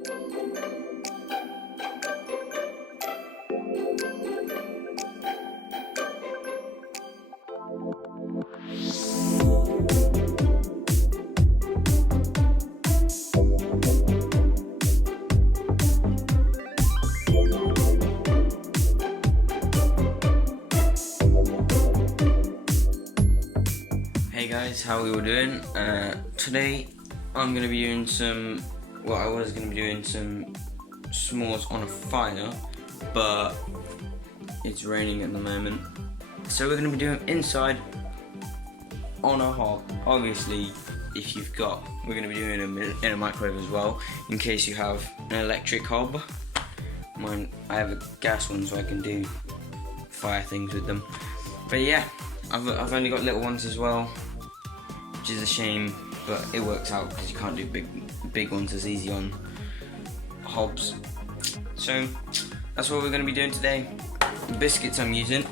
Hey guys, how are we all doing? Today I'm going to be doing some, well, I was going to be doing some s'mores on a fire, but it's raining at the moment. So we're going to be doing inside on a hob. Obviously, if you've got, we're going to be doing them in a microwave as well, in case you have an electric hob. Mine, I have a gas one, so I can do fire things with them. But yeah, I've only got little ones as well, which is a shame, but it works out because you can't do big ones as easy on hobs. So that's what we're going to be doing today. The biscuits I'm using,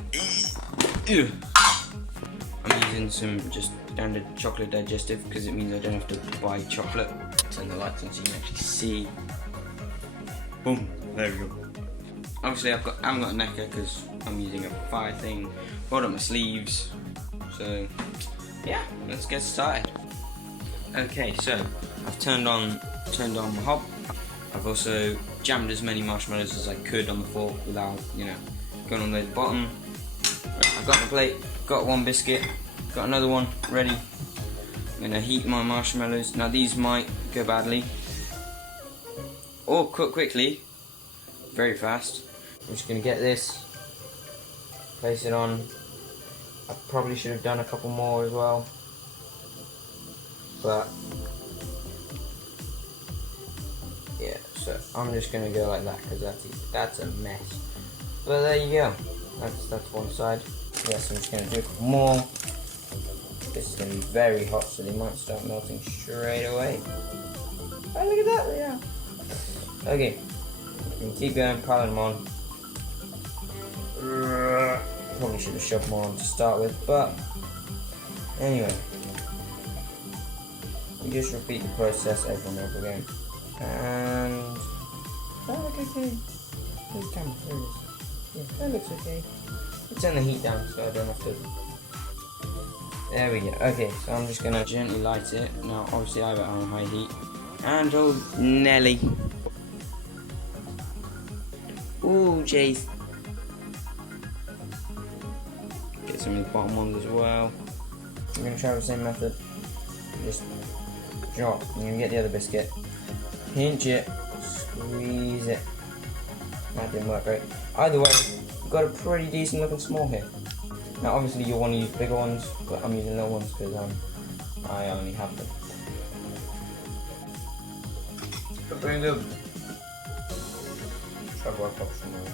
I'm using some just standard chocolate digestive because it means I don't have to buy chocolate. Turn the lights on so you can actually see. Boom, there we go. Obviously I haven't got a necker because I'm using a fire thing. Rolled up my sleeves. So yeah, let's get started. Okay, so I've turned on my hob. I've also jammed as many marshmallows as I could on the fork without, going on the bottom. I've got my plate, got one biscuit, got another one ready. I'm gonna heat my marshmallows. Now these might go badly or cook quickly, very fast. I'm just gonna get this, place it on. I probably should have done a couple more as well, but yeah, so I'm just gonna go like that because that's a mess. But there you go, that's one side. Yes, I'm just gonna do a couple more. This is gonna be very hot, so they might start melting straight away. Oh, look at that, they are. Okay, you can keep going, piling them on. Probably should have shoved more on to start with, but anyway, you just repeat the process over and over again. And that looks okay. Where's the camera? There it is. Yeah, that looks okay. Turn the heat down so I don't have to. There we go. Okay, so I'm just gonna gently light it. Now, obviously, I have it on high heat. And oh, Nelly. Ooh, jeez. Get some of the bottom ones as well. I'm gonna try the same method. Just drop. You're gonna get the other biscuit. Pinch it. Squeeze it. That didn't work right. Either way, we've got a pretty decent looking s'more here. Now obviously you'll want to use bigger ones, but I'm using little ones because I only have them. But very good. Try to work up some more.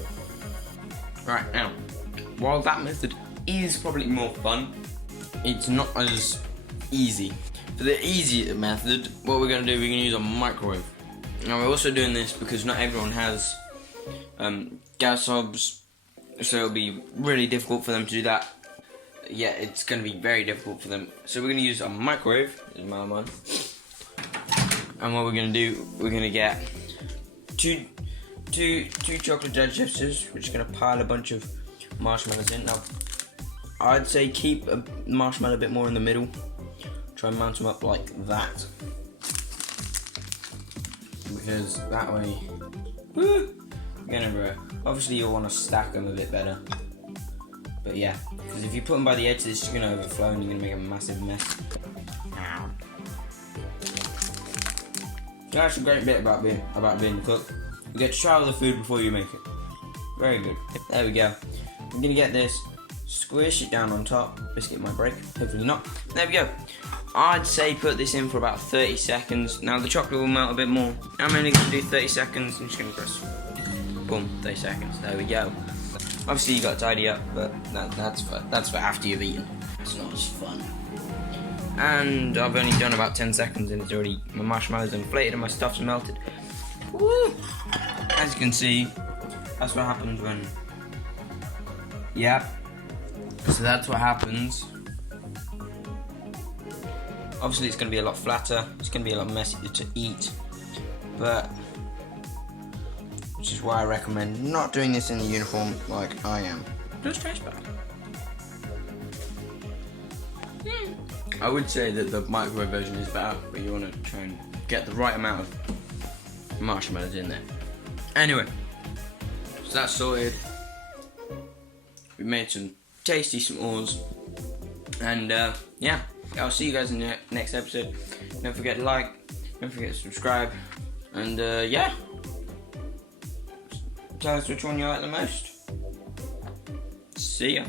Right, now, while that method is probably more fun, it's not as easy. For the easier method, what we're going to do, we're going to use a microwave. Now we're also doing this because not everyone has gas hobs, so it'll be really difficult for them to do that. Yeah, it's going to be very difficult for them. So we're going to use a microwave, is my one. And what we're going to do, we're going to get two chocolate digestives. We're just going to pile a bunch of marshmallows in. Now, I'd say keep a marshmallow a bit more in the middle. Try and mount them up like that, because that way, obviously you'll want to stack them a bit better. But yeah, because if you put them by the edge, it's just going to overflow and you're going to make a massive mess. That's a great bit about being a cook. You get to try all the food before you make it. Very good. There we go. I'm going to get this, squish it down on top. Biscuit might break, hopefully not. There we go. I'd say put this in for about 30 seconds. Now the chocolate will melt a bit more. I'm only going to do 30 seconds. I'm just going to press, boom, 30 seconds. There we go. Obviously you got to tidy up, but that's for after you've eaten. It's not as fun. And I've only done about 10 seconds and it's already, my marshmallows are inflated and my stuff's melted. Woo! As you can see, that's what happens when, yeah. So that's what happens. Obviously it's going to be a lot flatter, it's going to be a lot messier to eat, but which is why I recommend not doing this in the uniform like I am. It does taste bad. I would say that the microwave version is better, but you want to try and get the right amount of marshmallows in there. Anyway, so that's sorted. We made some tasty s'mores, and yeah, I'll see you guys in the next episode. Don't forget to like, don't forget to subscribe, and yeah, tell us which one you like the most. See ya.